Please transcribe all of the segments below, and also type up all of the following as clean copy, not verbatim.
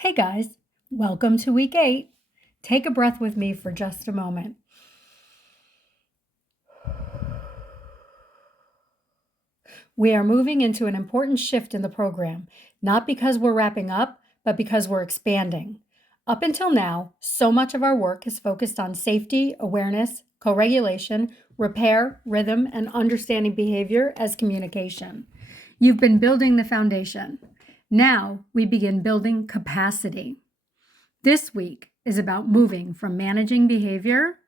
Hey guys, welcome to week 8. Take a breath with me for just a moment. We are moving into an important shift in the program, not because we're wrapping up, but because we're expanding. Up until now, so much of our work has focused on safety, awareness, co-regulation, repair, rhythm, and understanding behavior as communication. You've been building the foundation. Now we begin building capacity. This week is about moving from managing behavior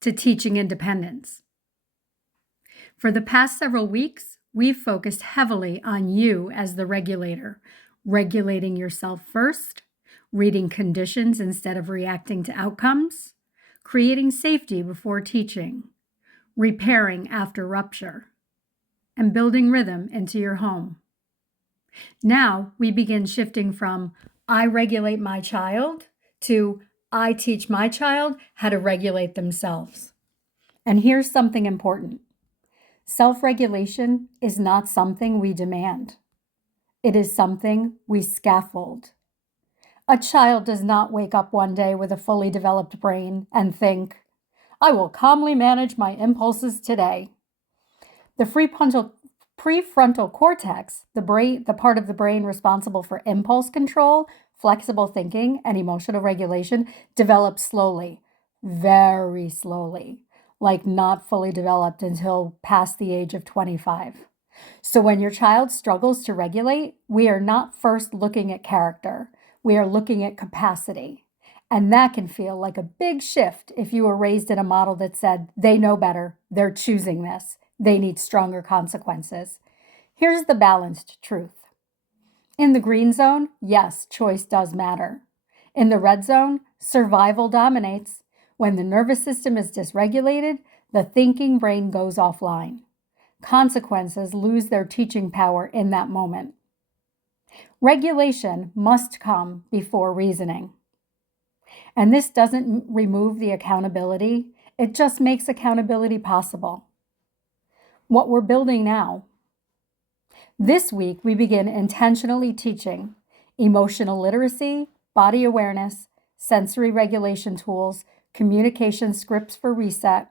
to teaching independence. For the past several weeks, we've focused heavily on you as the regulator, regulating yourself first, reading conditions instead of reacting to outcomes, creating safety before teaching, repairing after rupture, and building rhythm into your home. Now we begin shifting from I regulate my child to I teach my child how to regulate themselves. And here's something important. Self-regulation is not something we demand. It is something we scaffold. A child does not wake up one day with a fully developed brain and think, I will calmly manage my impulses today. The prefrontal cortex, the part of the brain responsible for impulse control, flexible thinking, and emotional regulation, develops slowly, very slowly, like not fully developed until past the age of 25. So when your child struggles to regulate, we are not first looking at character. We are looking at capacity. And that can feel like a big shift if you were raised in a model that said, they know better, they're choosing this, they need stronger consequences. Here's the balanced truth. In the green zone, yes, choice does matter. In the red zone, survival dominates. When the nervous system is dysregulated, the thinking brain goes offline. Consequences lose their teaching power in that moment. Regulation must come before reasoning. And this doesn't remove the accountability, it just makes accountability possible. What we're building now. This week, we begin intentionally teaching emotional literacy, body awareness, sensory regulation tools, communication scripts for reset,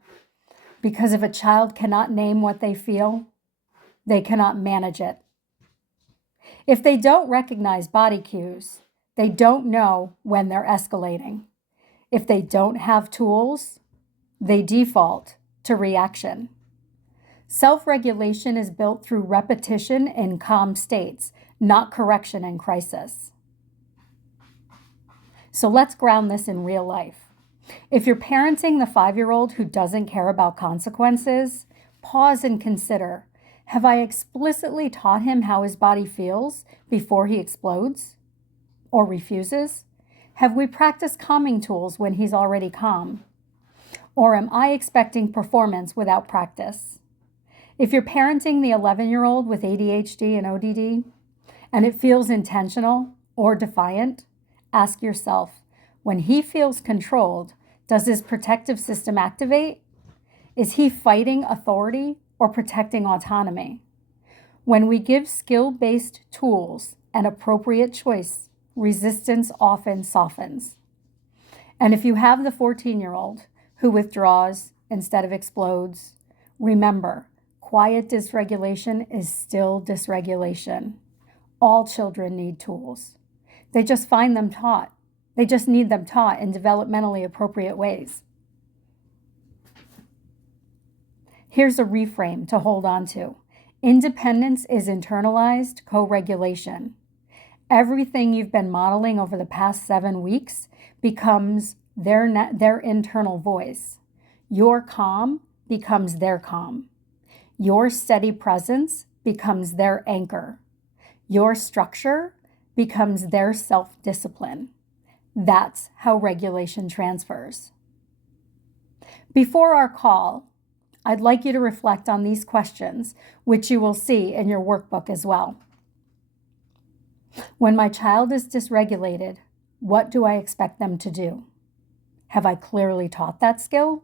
because if a child cannot name what they feel, they cannot manage it. If they don't recognize body cues, they don't know when they're escalating. If they don't have tools, they default to reaction. Self-regulation is built through repetition in calm states, not correction in crisis. So let's ground this in real life. If you're parenting the 5-year-old who doesn't care about consequences, pause and consider, have I explicitly taught him how his body feels before he explodes or refuses? Have we practiced calming tools when he's already calm? Or am I expecting performance without practice? If you're parenting the 11-year-old with ADHD and ODD, and it feels intentional or defiant, ask yourself, when he feels controlled, does his protective system activate? Is he fighting authority or protecting autonomy? When we give skill-based tools and appropriate choice, resistance often softens. And if you have the 14-year-old who withdraws instead of explodes, remember, quiet dysregulation is still dysregulation. All children need tools. They just need them taught in developmentally appropriate ways. Here's a reframe to hold on to. Independence is internalized co-regulation. Everything you've been modeling over the past 7 weeks becomes their internal voice. Your calm becomes their calm. Your steady presence becomes their anchor. Your structure becomes their self-discipline. That's how regulation transfers. Before our call, I'd like you to reflect on these questions, which you will see in your workbook as well. When my child is dysregulated, what do I expect them to do? Have I clearly taught that skill?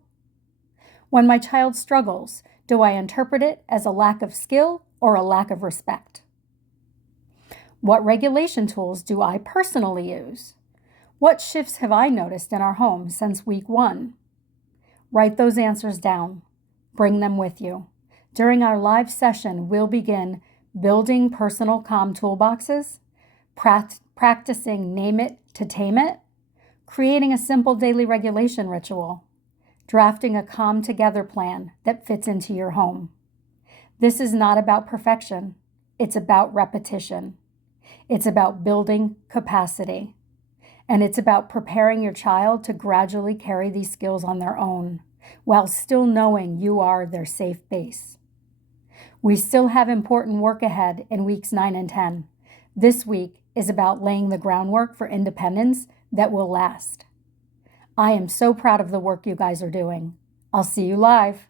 When my child struggles, do I interpret it as a lack of skill or a lack of respect? What regulation tools do I personally use? What shifts have I noticed in our home since week 1? Write those answers down. Bring them with you. During our live session, we'll begin building personal calm toolboxes, practicing name it to tame it, creating a simple daily regulation ritual, drafting a calm together plan that fits into your home. This is not about perfection. It's about repetition. It's about building capacity. And it's about preparing your child to gradually carry these skills on their own, while still knowing you are their safe base. We still have important work ahead in weeks 9 and 10. This week is about laying the groundwork for independence that will last. I am so proud of the work you guys are doing. I'll see you live.